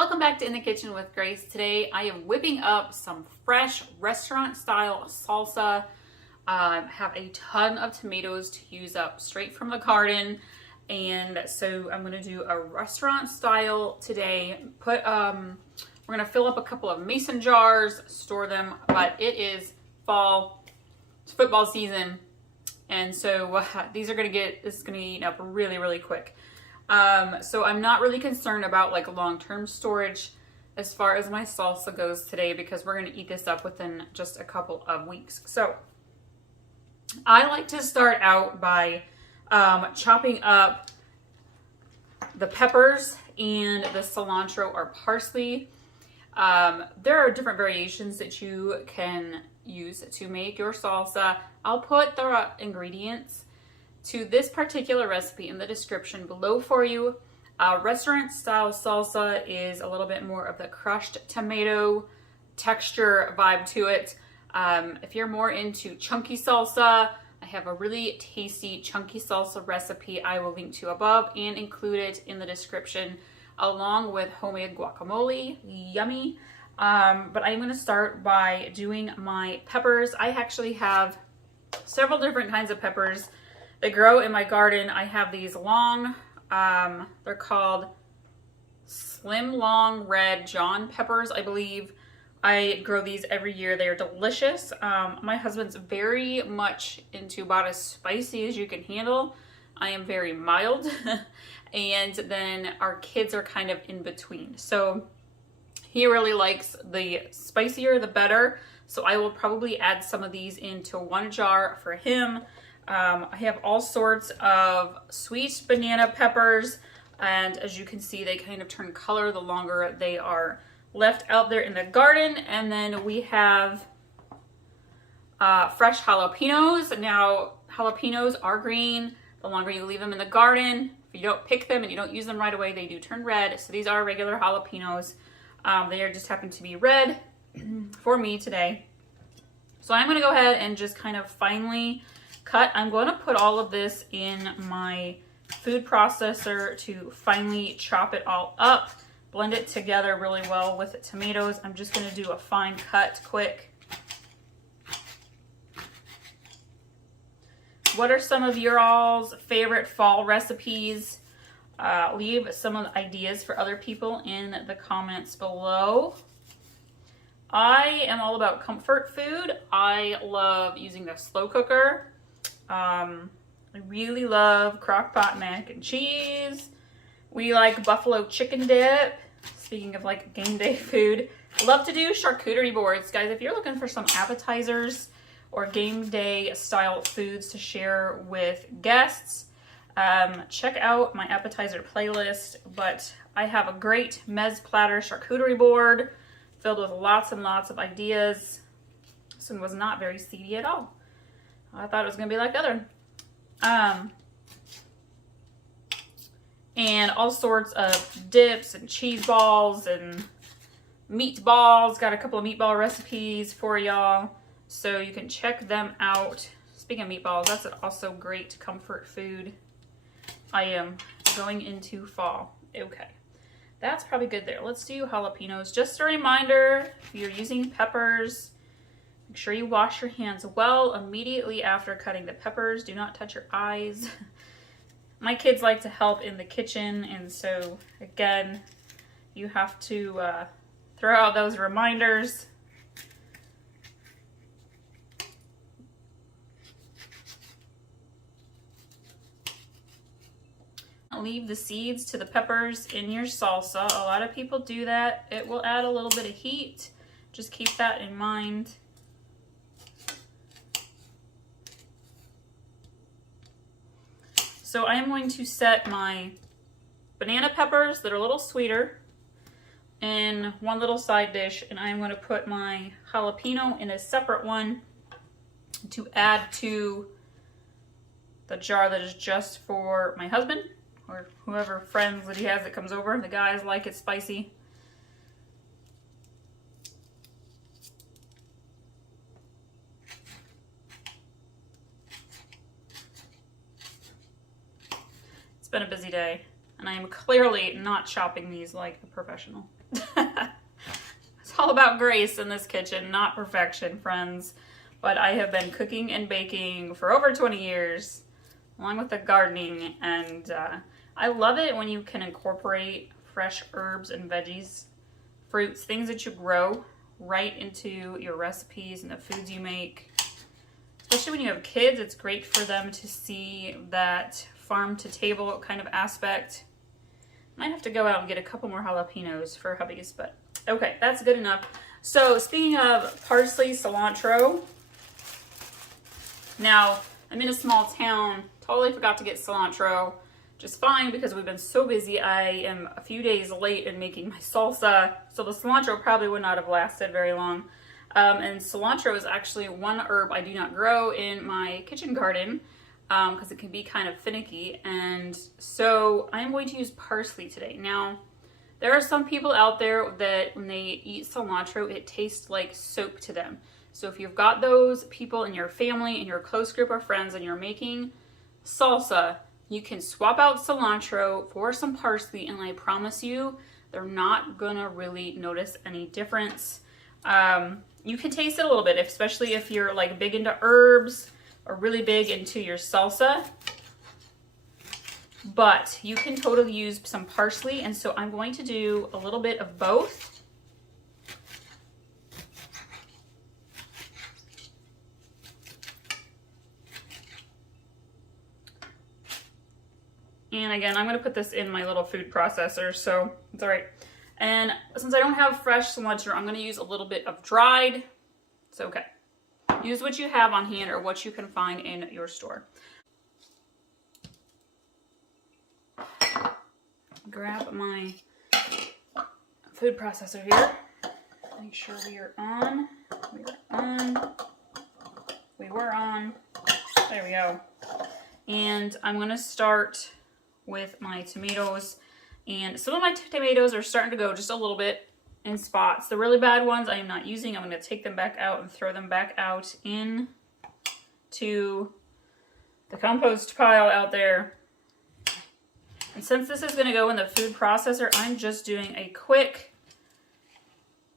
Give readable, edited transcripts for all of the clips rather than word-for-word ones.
Welcome back to In the Kitchen with Grace. Today I am whipping up some fresh restaurant style salsa. Have a ton of tomatoes to use up straight from the garden, and so I'm going to do a restaurant style today. We're going to fill up a couple of mason jars, store them, but it is fall, it's football season, and so this is going to get eaten up really quick. So I'm not really concerned about like long-term storage as far as my salsa goes today, because we're going to eat this up within just a couple of weeks. So I like to start out by chopping up the peppers and the cilantro or parsley. There are different variations that you can use to make your salsa. I'll put the ingredients to this particular recipe in the description below for you. Restaurant style salsa is a little bit more of the crushed tomato texture vibe to it. If you're more into chunky salsa, I have a really tasty chunky salsa recipe I will link to above and include it in the description along with homemade guacamole. Yummy. But I'm going to start by doing my peppers. I actually have several different kinds of peppers. They grow in my garden. I have these long, they're called slim long red John peppers, I believe. I grow these every year. They are delicious. My husband's very much into about as spicy as you can handle. I am very mild. And then our kids are kind of in between. So he really likes the spicier the better. So I will probably add some of these into one jar for him. I have all sorts of sweet banana peppers, and as you can see, they kind of turn color the longer they are left out there in the garden. And then we have fresh jalapenos. Now, jalapenos are green. The longer you leave them in the garden, if you don't pick them and you don't use them right away, they do turn red. So these are regular jalapenos. They are just happen to be red for me today. So I'm going to go ahead and just kind of finely cut. I'm going to put all of this in my food processor to finely chop it all up, blend it together really well with the tomatoes. I'm just going to do a fine cut quick. What are some of your all's favorite fall recipes? Leave some of the ideas for other people in the comments below. I am all about comfort food. I love using the slow cooker. I really love crock pot mac and cheese. We like buffalo chicken dip. Speaking of like game day food, love to do charcuterie boards. Guys, if you're looking for some appetizers or game day style foods to share with guests, check out my appetizer playlist. But I have a great mezz platter charcuterie board filled with lots and lots of ideas. This one was not very seedy at all. I thought it was going to be like the other. And all sorts of dips and cheese balls and meatballs. Got a couple of meatball recipes for y'all, so you can check them out. Speaking of meatballs, that's also great comfort food. I am going into fall. Okay, that's probably good there. Let's do jalapenos. Just a reminder, if you're using peppers, make sure you wash your hands well immediately after cutting the peppers. Do not touch your eyes. My kids like to help in the kitchen, and so again, you have to throw out those reminders. Leave the seeds to the peppers in your salsa. A lot of people do that. It will add a little bit of heat. Just keep that in mind. So I am going to set my banana peppers that are a little sweeter in one little side dish, and I'm going to put my jalapeno in a separate one to add to the jar that is just for my husband or whoever friends that he has that comes over. The guys like it spicy. It's been a busy day, and I am clearly not chopping these like a professional. It's all about grace in this kitchen, not perfection, friends. But I have been cooking and baking for over 20 years, along with the gardening, and I love it when you can incorporate fresh herbs and veggies, fruits, things that you grow right into your recipes and the foods you make. Especially when you have kids, it's great for them to see that farm to table kind of aspect. Might have to go out and get a couple more jalapenos for hubbies, but okay, that's good enough. So speaking of parsley, cilantro, now I'm in a small town, totally forgot to get cilantro, just fine because we've been so busy. I am a few days late in making my salsa, so the cilantro probably would not have lasted very long. And cilantro is actually one herb I do not grow in my kitchen garden because it can be kind of finicky. And so I'm going to use parsley today. Now, there are some people out there that when they eat cilantro, it tastes like soap to them. So if you've got those people in your family, in your close group of friends, and you're making salsa, you can swap out cilantro for some parsley, and I promise you, they're not gonna really notice any difference. You can taste it a little bit, especially if you're like big into herbs or really big into your salsa. But you can totally use some parsley, and so I'm going to do a little bit of both. And again, I'm going to put this in my little food processor, so it's all right. And since I don't have fresh cilantro, I'm going to use a little bit of dried. It's okay. Use what you have on hand or what you can find in your store. Grab my food processor here. Make sure we are on. We are on. We were on. There we go. And I'm going to start with my tomatoes. And some of my tomatoes are starting to go just a little bit in spots. The really bad ones I am not using. I'm going to take them back out and throw them back out into the compost pile out there. And since this is going to go in the food processor, I'm just doing a quick,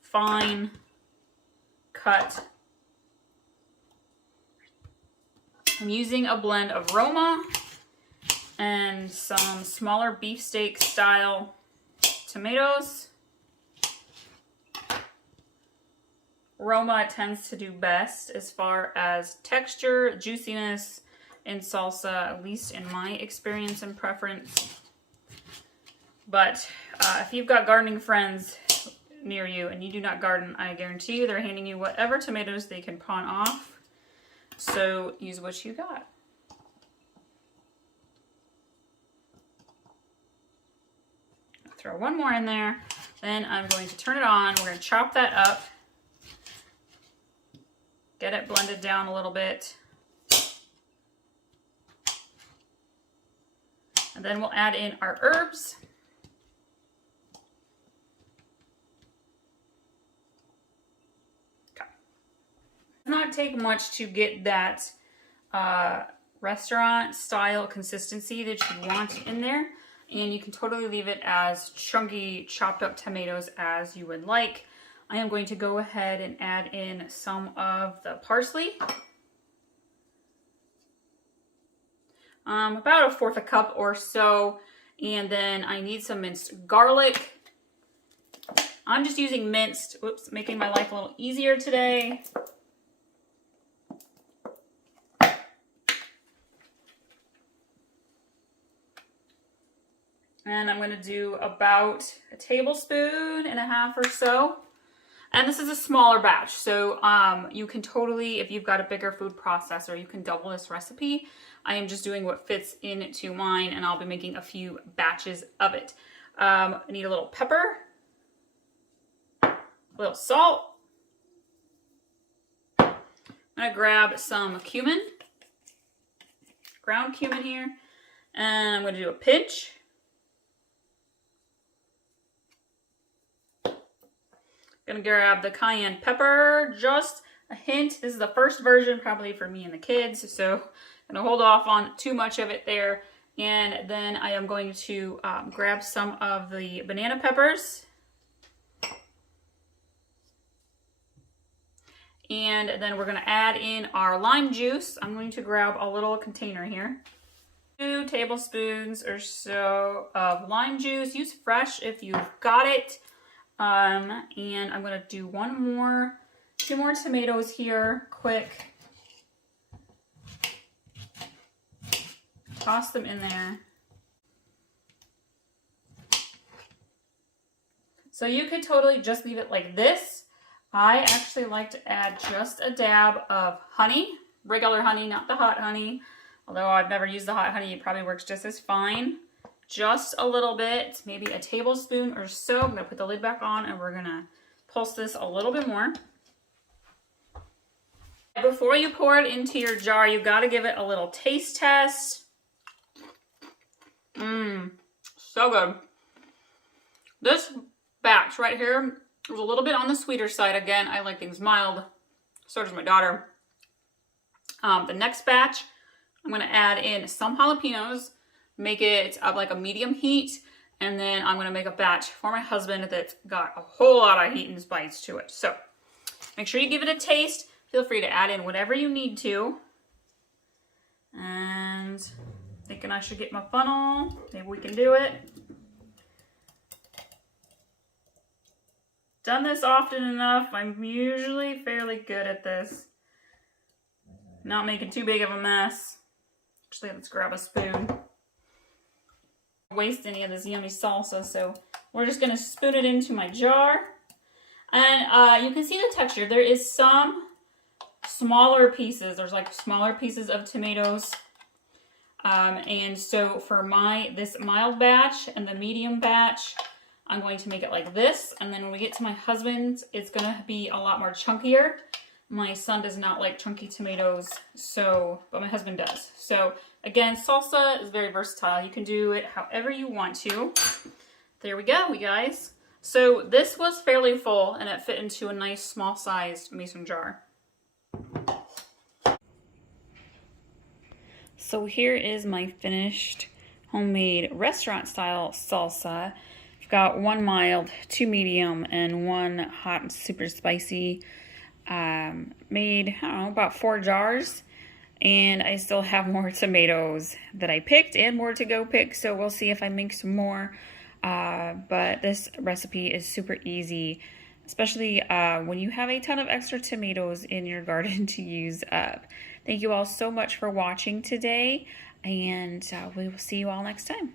fine cut. I'm using a blend of Roma and some smaller beefsteak style tomatoes. Roma tends to do best as far as texture, juiciness in salsa, at least in my experience and preference. But if you've got gardening friends near you and you do not garden, I guarantee you they're handing you whatever tomatoes they can pawn off. So use what you got. Throw one more in there. Then I'm going to turn it on. We're going to chop that up. Get it blended down a little bit. And then we'll add in our herbs. Okay. It does not take much to get that restaurant style consistency that you want in there. And you can totally leave it as chunky chopped up tomatoes as you would like. I am going to go ahead and add in some of the parsley. About 1/4 cup or so. And then I need some minced garlic. I'm just using minced, whoops, making my life a little easier today. And I'm going to do about 1.5 tablespoons or so. And this is a smaller batch, so you can totally, if you've got a bigger food processor, you can double this recipe. I am just doing what fits into mine, and I'll be making a few batches of it. I need a little pepper, a little salt. I'm going to grab some cumin, ground cumin here, and I'm going to do a pinch. Gonna grab the cayenne pepper, just a hint. This is the first version probably for me and the kids, so I'm gonna hold off on too much of it there. And then I am going to grab some of the banana peppers. And then we're gonna add in our lime juice. I'm going to grab a little container here. 2 tablespoons or so of lime juice. Use fresh if you've got it. And I'm gonna do 2 more tomatoes here, quick. Toss them in there. So you could totally just leave it like this. I actually like to add just a dab of honey, regular honey, not the hot honey. Although I've never used the hot honey, it probably works just as fine. Just a little bit, maybe a tablespoon or so. I'm gonna put the lid back on and we're gonna pulse this a little bit more. Before you pour it into your jar, you gotta give it a little taste test. So good. This batch right here was a little bit on the sweeter side. Again, I like things mild. So does my daughter. The next batch, I'm going to add in some jalapenos, make it up like a medium heat, and then I'm going to make a batch for my husband that's got a whole lot of heat and spice to it. So make sure you give it a taste. Feel free to add in whatever you need to. And thinking I should get my funnel. Maybe we can do it. Done this often enough. I'm usually fairly good at this. Not making too big of a mess. Actually, let's grab a spoon. Don't waste any of this yummy salsa, so we're just gonna spoon it into my jar. And you can see the texture. There is some smaller pieces. There's like smaller pieces of tomatoes. And so for this mild batch and the medium batch, I'm going to make it like this. And then when we get to my husband's, it's gonna be a lot more chunkier. My son does not like chunky tomatoes, but my husband does. So again, salsa is very versatile. You can do it however you want to. There we go, you guys. So this was fairly full and it fit into a nice small sized mason jar. So here is my finished homemade restaurant style salsa. I've got 1 mild, 2 medium, and 1 hot and super spicy. Made, I don't know, about 4 jars. And I still have more tomatoes that I picked and more to go pick. So we'll see if I make some more. But this recipe is super easy, especially when you have a ton of extra tomatoes in your garden to use up. Thank you all so much for watching today, and we will see you all next time.